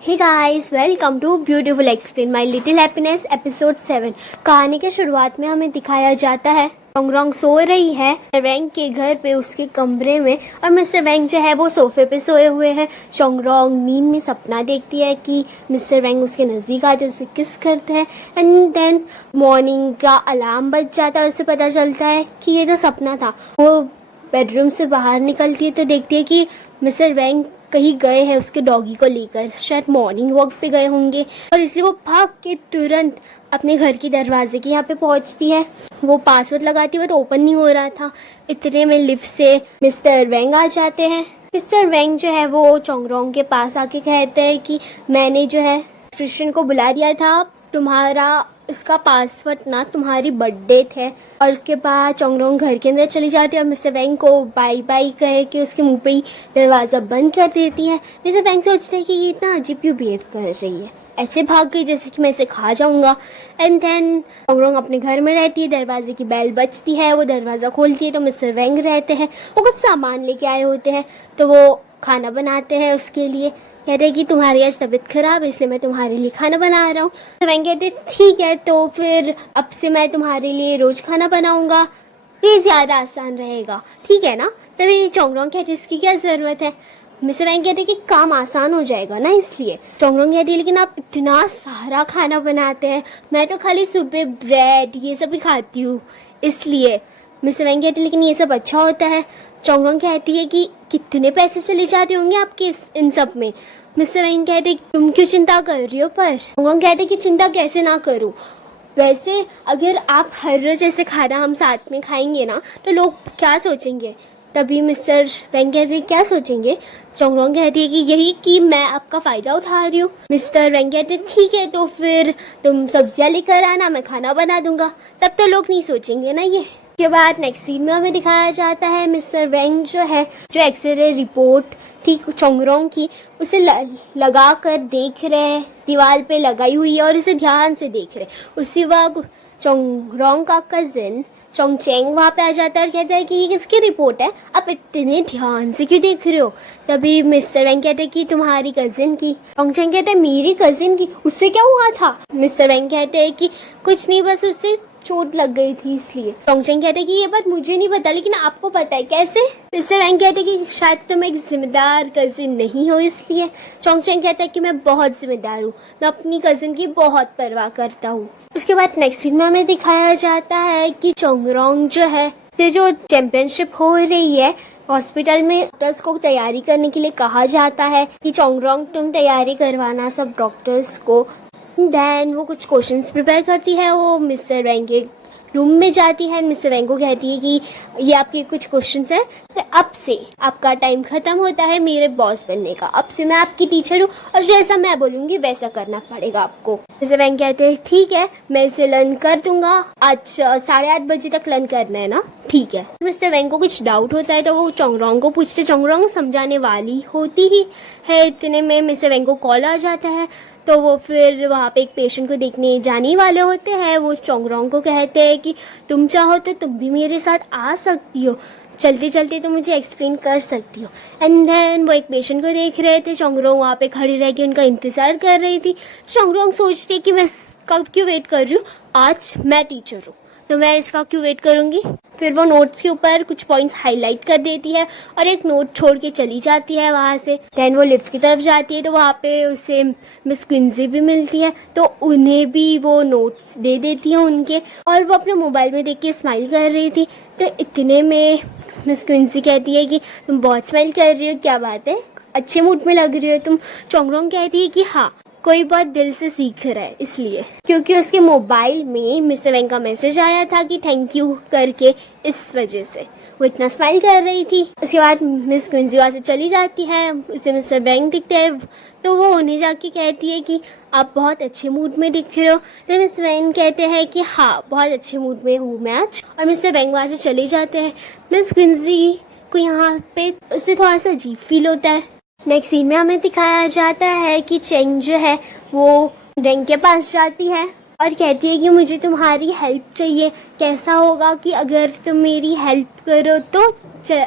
Hey guys, welcome to beautiful explain my little happiness episode 7। कहानी के शुरुआत में हमें दिखाया जाता है चोंगरोंग सो रही है वैंग के घर पे उसके कमरे में, और मिस्टर वैंग जो है वो सोफे पे सोए हुए हैं। चोंगरोंग नींद में सपना देखती है कि मिस्टर वैंग उसके नज़दीक आते उसे किस करते हैं, एंड देन मॉर्निंग का अलार्म बज जाता है और उसे पता चलता है कि ये तो सपना था। वो बेडरूम से बाहर निकलती है तो देखती है कि मिस्टर वैंग कहीं गए हैं उसके डॉगी को लेकर, शायद मॉर्निंग वॉक पे गए होंगे, और इसलिए वो भाग के तुरंत अपने घर की दरवाजे के यहाँ पे पहुँचती है। वो पासवर्ड लगाती है बट ओपन नहीं हो रहा था। इतने में लिफ्ट से मिस्टर वैंग आ जाते हैं। मिस्टर वैंग जो है वो चोंगरोंग के पास आके कहते हैं कि मैंने जो है क्रिश्चियन को बुला दिया था, तुम्हारा इसका पासवर्ड ना तुम्हारी बर्थडे थे। और उसके बाद चोंगरोंग घर के अंदर चली जाती है और मिस्टर वैंग को बाय बाय कह के उसके मुंह पे ही दरवाज़ा बंद कर देती है। मिस्टर वैंग सोचता है कि ये इतना अजीब क्यों बिहेव कर रही है, ऐसे भाग गई जैसे कि मैं इसे खा जाऊंगा। एंड देन चोंगरोंग अपने घर में रहती है, दरवाजे की बेल बजती है, वो दरवाज़ा खोलती है तो मिस्टर वैंग रहते हैं। वो कुछ सामान लेके आए होते हैं तो वो खाना बनाते हैं उसके लिए। कहते हैं कि तुम्हारी आज तबीयत खराब है इसलिए मैं तुम्हारे लिए खाना बना रहा हूँ। तो वैंग कहते हैं ठीक है, तो फिर अब से मैं तुम्हारे लिए रोज़ खाना बनाऊंगा, ये ज़्यादा आसान रहेगा, ठीक है ना। तभी चोंगरोंग कहती है इसकी क्या ज़रूरत है। मिस्टर वैंग कहते हैं कि काम आसान हो जाएगा ना इसलिए। चोंगरोंग कहती है लेकिन आप इतना सारा खाना बनाते हैं, मैं तो खाली सुबह ब्रेड ये सब ही खाती हूँ इसलिए। मिस्टर वैंग कहती है लेकिन ये सब अच्छा होता है। चोंगरोंग कहती है कि कितने पैसे चले जाते होंगे आपके इन सब में। मिस्टर वैंग कहते तुम क्यों चिंता कर रही हो, पर चोंगरोंग कहते कि चिंता कैसे ना करूँ, वैसे अगर आप हर रोज ऐसे खाना हम साथ में खाएंगे ना तो लोग क्या सोचेंगे। तभी मिस्टर वैंग कहते हैं क्या सोचेंगे। चोंगरोंग कहती है कि यही कि मैं आपका फ़ायदा उठा रही हूँ। मिस्टर वैंग कहते हैं ठीक है, तो फिर तुम सब्जियाँ लेकर आना, मैं खाना बना दूंगा, तब तो लोग नहीं सोचेंगे ना ये। के बाद नेक्स्ट सीन में हमें दिखाया जाता है मिस्टर वैंग जो है जो एक्सरे रिपोर्ट थी चोंगरोंग की उसे लगा कर देख रहे हैं, दीवार पे लगाई हुई है और इसे ध्यान से देख रहे हैं। उसी वक्त चोंगरोंग का कजिन चोंगचेंग वहाँ पे आ जाता है और कहता है कि ये किसकी रिपोर्ट है, आप इतने ध्यान से क्यों देख रहे हो। तभी मिस्टर वैंग कहते हैं कि तुम्हारी कजिन की। चोंगचेंग कहते हैं मेरी कजिन की, उससे क्या हुआ था। मिस्टर वैंग कहते हैं कि कुछ नहीं, बस उससे चोट लग गई थी इसलिए। चोंगचेंग कहते हैं कि ये बात मुझे नहीं पता लेकिन आपको पता है, कैसे। मिस्टर वैंग कहते हैं कि शायद तुम एक जिम्मेदार कजिन नहीं हो इसलिए। चोंगचेंग कहता है कि मैं बहुत जिम्मेदार हूँ, मैं अपनी कजिन की बहुत परवाह करता हूँ। उसके बाद नेक्स्ट सीन में हमें दिखाया जाता है कि चोंगरोंग जो है जो चैंपियनशिप हो रही है हॉस्पिटल में, डॉक्टर्स को तैयारी करने के लिए कहा जाता है कि चोंगरोंग तुम तैयारी करवाना सब डॉक्टर्स को। देन वो कुछ क्वेश्चंस प्रिपेयर करती है, वो मिस्टर वैंग के रूम में जाती है। मिस्टर वैंग को कहती है कि ये आपके कुछ क्वेश्चंस हैं, तो अब से आपका टाइम ख़त्म होता है मेरे बॉस बनने का, अब से मैं आपकी टीचर हूँ और जैसा मैं बोलूँगी वैसा करना पड़ेगा आपको। मिस्टर वैंग कहते हैं ठीक है, मैं इसे लर्न कर दूंगा, आज 8:30 बजे तक लर्न करना है ना, ठीक है। मिस्टर वैंग को कुछ डाउट होता है तो वो चोंगरोंग को पूछते, चोंगरोंग समझाने वाली होती ही है। इतने में मिस्टर वैंग को कॉल आ जाता है तो वो फिर वहाँ पे एक पेशेंट को देखने जाने वाले होते हैं। वो चोंगरोंग को कहते हैं कि तुम चाहो तो तुम भी मेरे साथ आ सकती हो, चलते चलते तो मुझे एक्सप्लेन कर सकती हो। एंड देन वो एक पेशेंट को देख रहे थे, चोंगरोंग वहाँ पे खड़ी रह के उनका इंतज़ार कर रही थी। चोंगरोंग सोचती कि मैं कब क्यों वेट कर रही हूँ, आज मैं टीचर हूँ तो मैं इसका क्यों वेट करूँगी। फिर वो नोट्स के ऊपर कुछ पॉइंट्स हाईलाइट कर देती है और एक नोट छोड़ के चली जाती है वहाँ से। दैन वो लिफ्ट की तरफ जाती है तो वहाँ पे उसे मिस क्विंसी भी मिलती है, तो उन्हें भी वो नोट्स दे देती है उनके, और वो अपने मोबाइल में देख के स्माइल कर रही थी। तो इतने में मिस क्विंसी कहती है कि तुम बहुत स्माइल कर रही हो, क्या बात है, अच्छे मूड में लग रही हो तुम। चोंगरोंग कहती है कि हाँ, कोई बहुत दिल से सीख रहा है इसलिए, क्योंकि उसके मोबाइल में मिस्टर वैंग का मैसेज आया था कि थैंक यू करके, इस वजह से वो इतना स्माइल कर रही थी। उसके बाद मिस क्विंसी वहाँ से चली जाती है, उसे मिस्टर वैंग दिखते हैं तो वो उन्हें जाके कहती है कि आप बहुत अच्छे मूड में दिख रहे हो। तो मिस वैंग कहते हैं कि हाँ बहुत अच्छे मूड में हूँ मैं आज, और मिस्टर वैंग वहाँ से चले जाते हैं। मिस क्विंसी को यहाँ पे उससे थोड़ा सा अजीब फील होता है। नेक्स्ट सीन में हमें दिखाया जाता है कि चेंग जो है वो डेंग के पास जाती है और कहती है कि मुझे तुम्हारी हेल्प चाहिए। कैसा होगा कि अगर तुम मेरी हेल्प करो तो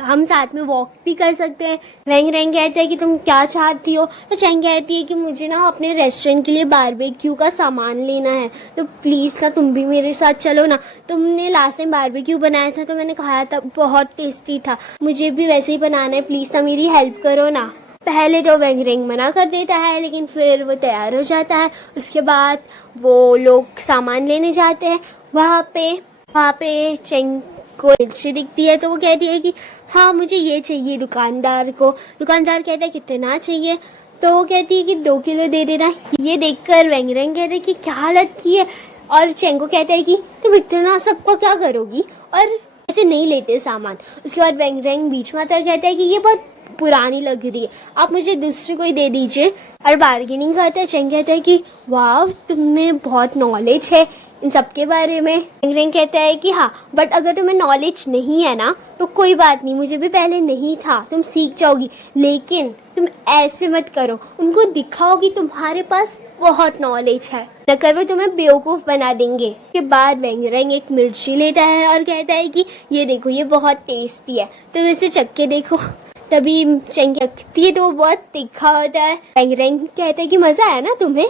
हम साथ में वॉक भी कर सकते हैं। वेंग रेंग कहता है कि तुम क्या चाहती हो। तो चैंग कहती है कि मुझे ना अपने रेस्टोरेंट के लिए बारबेक्यू का सामान लेना है, तो प्लीज़ ना तुम भी मेरे साथ चलो ना। तुमने लास्ट टाइम बारबेक्यू बनाया था तो मैंने खाया था, बहुत टेस्टी था, मुझे भी वैसे ही बनाना है, प्लीज़ ना मेरी हेल्प करो ना। पहले तो वेंग रेंग मना कर देता है, लेकिन फिर वो तैयार हो जाता है। उसके बाद वो लोग सामान लेने जाते हैं। वहाँ पे चेंग को मिर्ची दिखती है, तो वो कहती है कि हाँ मुझे ये चाहिए दुकानदार को। दुकानदार कहता है कितना चाहिए, तो वो कहती है कि 2 किलो दे देना। ये देखकर वेंग रेंग कहता है कि क्या हालत की है, और चेंग को कहता है कि तुम इतना सबको क्या करोगी, और ऐसे नहीं लेते सामान। उसके बाद वेंग रेंग बीच में आकर कहता है कि ये बहुत पुरानी लग रही है, आप मुझे दूसरी कोई दे दीजिए। और बार्गेनिंग करता है। चेंग कहता है कि वाह तुम्हें बहुत नॉलेज है इन सब के बारे में। वेंग रेंग कहता है कि हाँ, बट अगर तुम्हें नॉलेज नहीं है ना तो कोई बात नहीं, मुझे भी पहले नहीं था, तुम सीख जाओगी, लेकिन तुम ऐसे मत करो, उनको दिखाओ कि तुम्हारे पास बहुत नॉलेज है, नकर वो तुम्हें बेवकूफ़ बना देंगे। के बाद वेंग रेंग एक मिर्ची लेता है और कहता है कि ये देखो ये बहुत टेस्टी है, तुम इसे चख के देखो। तभी चेंग कहती है तो वो बहुत तीखा होता है। वेंग रेंग कहता है कि मज़ा आया ना तुम्हें।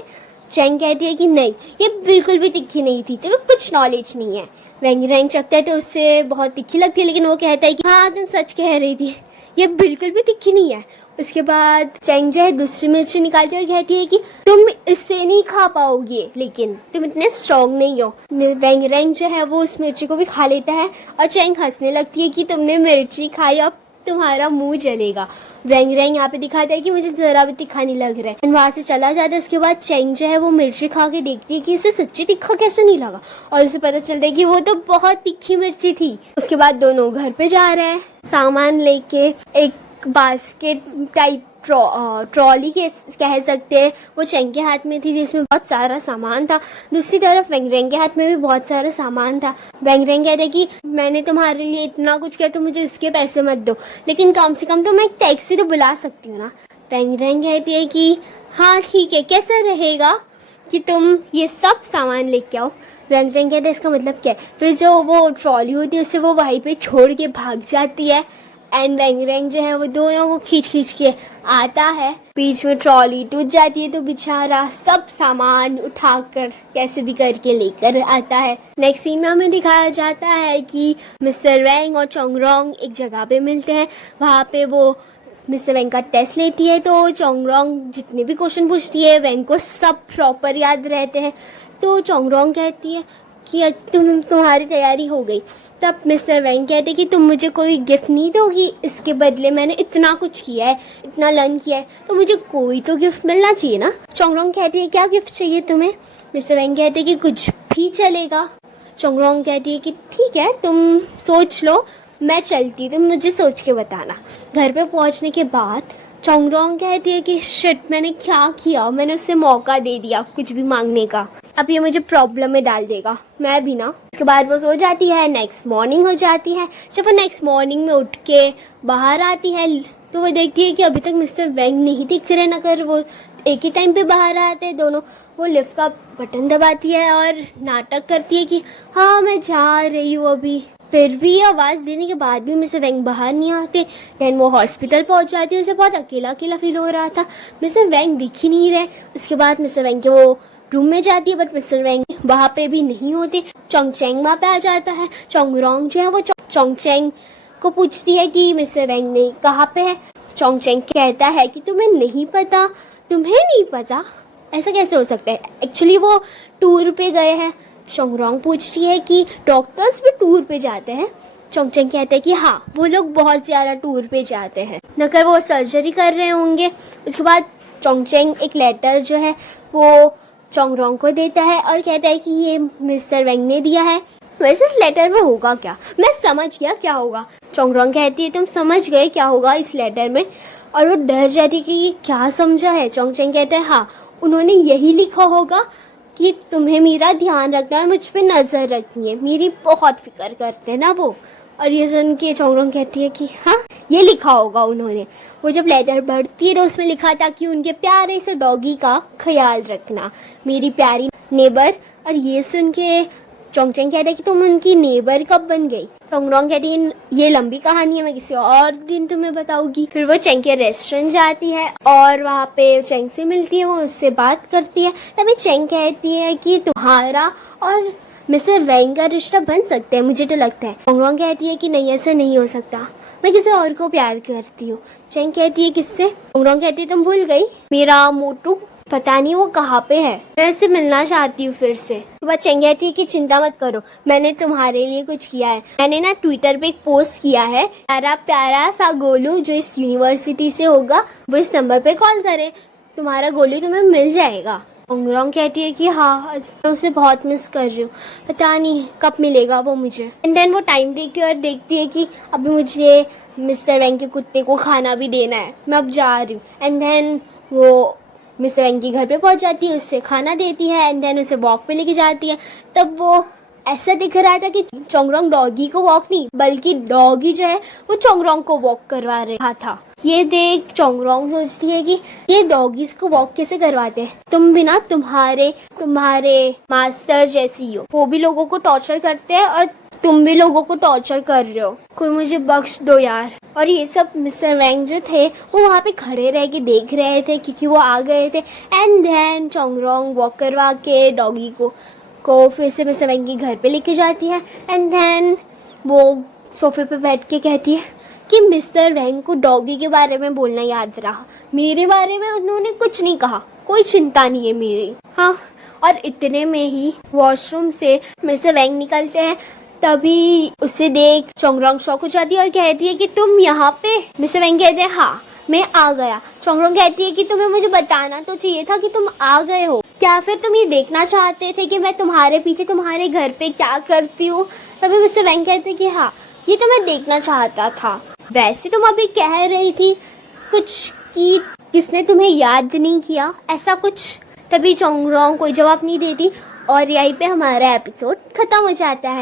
चेंग कहती है कि नहीं, ये बिल्कुल भी तीखी नहीं थी, तुम्हें कुछ नॉलेज नहीं है। वेंग रेंग चखता है तो उससे बहुत तीखी लगती है, लेकिन वो कहता है कि हाँ तुम सच कह रही थी, ये बिल्कुल भी तीखी नहीं है। उसके बाद चेंग जो है दूसरी मिर्ची निकालती है और कहती है कि तुम इससे नहीं खा पाओगे, लेकिन तुम इतने स्ट्रॉन्ग नहीं हो। वेंग रेंग जो है वो उस मिर्ची को भी खा लेता है और चेंग हंसने लगती है कि तुमने मिर्ची खाई, अब तुम्हारा मुंह जलेगा। वेंग रेंग यहाँ पे दिखाता है कि मुझे जरा भी तीखा नहीं लग रहा है, वहाँ से चला जाता है। उसके बाद चेंग जो है वो मिर्ची खा के देखती है कि इसे सच्ची तीखा कैसे नहीं लगा, और उसे पता चलता है कि वो तो बहुत तीखी मिर्ची थी। उसके बाद दोनों घर पे जा रहे हैं सामान लेके। एक बास्केट टाइप ट्रॉली के कह सकते हैं, वो चेंग के हाथ में थी जिसमें बहुत सारा सामान था। दूसरी तरफ वेंग रेंग के हाथ में भी बहुत सारा सामान था। वेंग रेंग कहते हैं कि मैंने तुम्हारे लिए इतना कुछ किया, तो मुझे इसके पैसे मत दो, लेकिन कम से कम तो मैं एक टैक्सी तो बुला सकती हूँ ना। वेंग रेंग कहती है कि हाँ ठीक है, कैसा रहेगा कि तुम ये सब सामान लेके आओ। वेंग रेंग कहते हैं इसका मतलब क्या है। फिर जो वो ट्रॉली होती है उसे वो वहीं पे छोड़ के भाग जाती है, एंड वेंग रेंग जो है वो दोनों को खींच के आता है। बीच में ट्रॉली टूट जाती है तो बेचारा सब सामान उठाकर कैसे भी करके लेकर आता है। नेक्स्ट सीन में हमें दिखाया जाता है कि मिस्टर वेंग और चोंगरोंग एक जगह पे मिलते हैं। वहाँ पे वो मिस्टर वेंग का टेस्ट लेती है, तो चोंगरोंग जितने भी क्वेश्चन पूछती है वेंग को सब प्रॉपर याद रहते हैं। तो चोंगरोंग कहती है कि तुम्हारी तैयारी हो गई। तब मिस्टर वेंग कहते कि तुम मुझे कोई गिफ्ट नहीं दोगी, इसके बदले मैंने इतना कुछ किया है, इतना लर्न किया है, तो मुझे कोई तो गिफ्ट मिलना चाहिए ना। चोंगरोंग कहती है क्या गिफ्ट चाहिए तुम्हें। मिस्टर वेंग कहते कि कुछ भी चलेगा। चोंगरोंग कहती है कि ठीक है तुम सोच लो, मैं चलती, तुम मुझे सोच के बताना। घर पे पहुंचने के बाद चोंगरोंग कहती है कि शिट मैंने क्या किया, मैंने उससे मौका दे दिया कुछ भी मांगने का, अब ये मुझे प्रॉब्लम में डाल देगा, मैं भी ना। उसके बाद वो सो जाती है। नेक्स्ट मॉर्निंग हो जाती है। जब वो नेक्स्ट मॉर्निंग में उठ के बाहर आती है तो वो देखती है कि अभी तक मिस्टर वेंग नहीं दिख रहे, ना कर वो एक ही टाइम पे बाहर आते हैं दोनों। वो लिफ्ट का बटन दबाती है और नाटक करती है कि हाँ मैं जा रही हूँ अभी। फिर भी आवाज़ देने के बाद भी मिस्टर वेंग बाहर नहीं आते। देन वो हॉस्पिटल पहुंच जाती है। उसे बहुत अकेला अकेला फील हो रहा था, मिस्टर वेंग दिख ही नहीं रहे। उसके बाद मिस्टर वेंग के वो रूम में जाती है, बट मिस्टर वेंग वहाँ पे भी नहीं होते। चोंगचेंग वहाँ पे आ जाता है। चोंगरोंग जो है वो चोंगचेंग को पूछती है कि मिस्टर वेंग ने कहाँ पे है। चोंगचेंग कहता है कि तुम्हें नहीं पता, तुम्हें नहीं पता, ऐसा कैसे हो सकता है, एक्चुअली वो टूर पे गए हैं। चोंगरोंग पूछती है कि डॉक्टर्स भी टूर पे जाते हैं। चोंगचेंग कहते हैं कि हाँ वो लोग बहुत ज़्यादा टूर पे जाते हैं, नकर वो सर्जरी कर रहे होंगे। उसके बाद चोंगचेंग एक लेटर जो है वो चोंगरोंग को देता है और कहता है कि ये मिस्टर वेंग ने दिया है। वैसे इस लेटर में होगा क्या, मैं समझ गया क्या होगा। चोंगरोंग कहती है तुम समझ गए क्या होगा इस लेटर में, और वो डर जाती है कि ये क्या समझा है। चोंगचेंग कहता है हाँ उन्होंने यही लिखा होगा कि तुम्हें मेरा ध्यान रखना और मुझ पे नज़र रखनी है, मेरी बहुत फिक्र करते हैं ना वो। और ये सुन के चोंगरोंग कहती है कि हाँ ये लिखा होगा उन्होंने। वो जब लेटर पढ़ती है तो उसमें लिखा था कि उनके प्यारे से डॉगी का ख्याल रखना, मेरी प्यारी नेबर। और ये सुन के चोंगचेंग कहता है कि तुम उनकी नेबर कब बन गई। चोंगरोंग कहती है ये लंबी कहानी है, मैं किसी और दिन तुम्हें बताऊंगी। फिर वो चेंग के रेस्टोरेंट जाती है और वहाँ पे चेंग से मिलती है, वो उससे बात करती है। तभी चेंग कहती है कि तुम्हारा और मिस्टर वैंग का रिश्ता बन सकता है, मुझे तो लगता है। चोंगरोंग कहती है कि नहीं ऐसा नहीं हो सकता, मैं किसी और को प्यार करती हूँ। चेंग कहती है किससे। चोंगरोंग कहती है तुम भूल गई, मेरा मोटू पता नहीं वो कहाँ पे है, मैं उससे मिलना चाहती हूँ फिर से। तो बात चेंग कहती है कि चिंता मत करो, मैंने तुम्हारे लिए कुछ किया है। मैंने ना ट्विटर पे एक पोस्ट किया है, प्यारा प्यारा सा गोलू जो इस यूनिवर्सिटी से होगा वो इस नंबर पे कॉल करे, तुम्हारा गोलू तुम्हें मिल जाएगा। चोंगरोंग कहती है कि हाँ मैं उसे बहुत मिस कर रही हूँ, पता नहीं कब मिलेगा वो मुझे। एंड देन वो टाइम देखती है और देखती है कि अभी मुझे मिस्टर वैंग के कुत्ते को खाना भी देना है, मैं अब जा रही हूँ। एंड देन वो मिस्टर वैंग के घर पे पहुंच जाती है, उससे खाना देती है एंड देन उसे वॉक पे लेके जाती है। तब वो ऐसा दिख रहा था कि चोंगरोंग डॉगी को वॉक नहीं बल्कि डॉगी जो है वो चोंगरोंग को वॉक करवा रहा था। ये देख चोंगरोंग सोचती है कि ये डॉगीज को वॉक कैसे करवाते हैं, तुम भी ना तुम्हारे मास्टर जैसी हो, वो भी लोगों को टॉर्चर करते हैं और तुम भी लोगों को टॉर्चर कर रहे हो, कोई मुझे बख्श दो यार। और ये सब मिस्टर वैंग जो थे वो वहाँ पे खड़े रह के देख रहे थे क्योंकि वो आ गए थे। एंड देन चोंगरोंग वॉक करवा के डॉगी को फिर से मिस्टर वैंग के घर पे लेके जाती है। एंड देन वो सोफे पे बैठ के कहती है कि मिस्टर वैंग को डॉगी के बारे में बोलना याद रहा, मेरे बारे में उन्होंने कुछ नहीं कहा, कोई चिंता नहीं है मेरी। हाँ, और इतने में ही वॉशरूम से मिस्टर वैंग निकलते हैं। तभी उसे देख चोंगरोंग शॉक हो जाती है और कहती है कि तुम यहाँ पे। मिस्टर वैंग कहते हैं हाँ मैं आ गया। चोंगरोंग कहती है कि तुम्हें मुझे बताना तो चाहिए था कि तुम आ गए हो, क्या फिर तुम ये देखना चाहते थे कि मैं तुम्हारे पीछे तुम्हारे घर पे क्या करती हूँ। तभी मिस्टर वैंग कहते हैं कि हाँ ये तो मैं देखना चाहता था, वैसे तुम अभी कह रही थी कुछ कि किसने तुम्हें याद नहीं किया, ऐसा कुछ। तभी चोंगरोंग कोई जवाब नहीं देती और यहीं पे हमारा एपिसोड खत्म हो जाता है।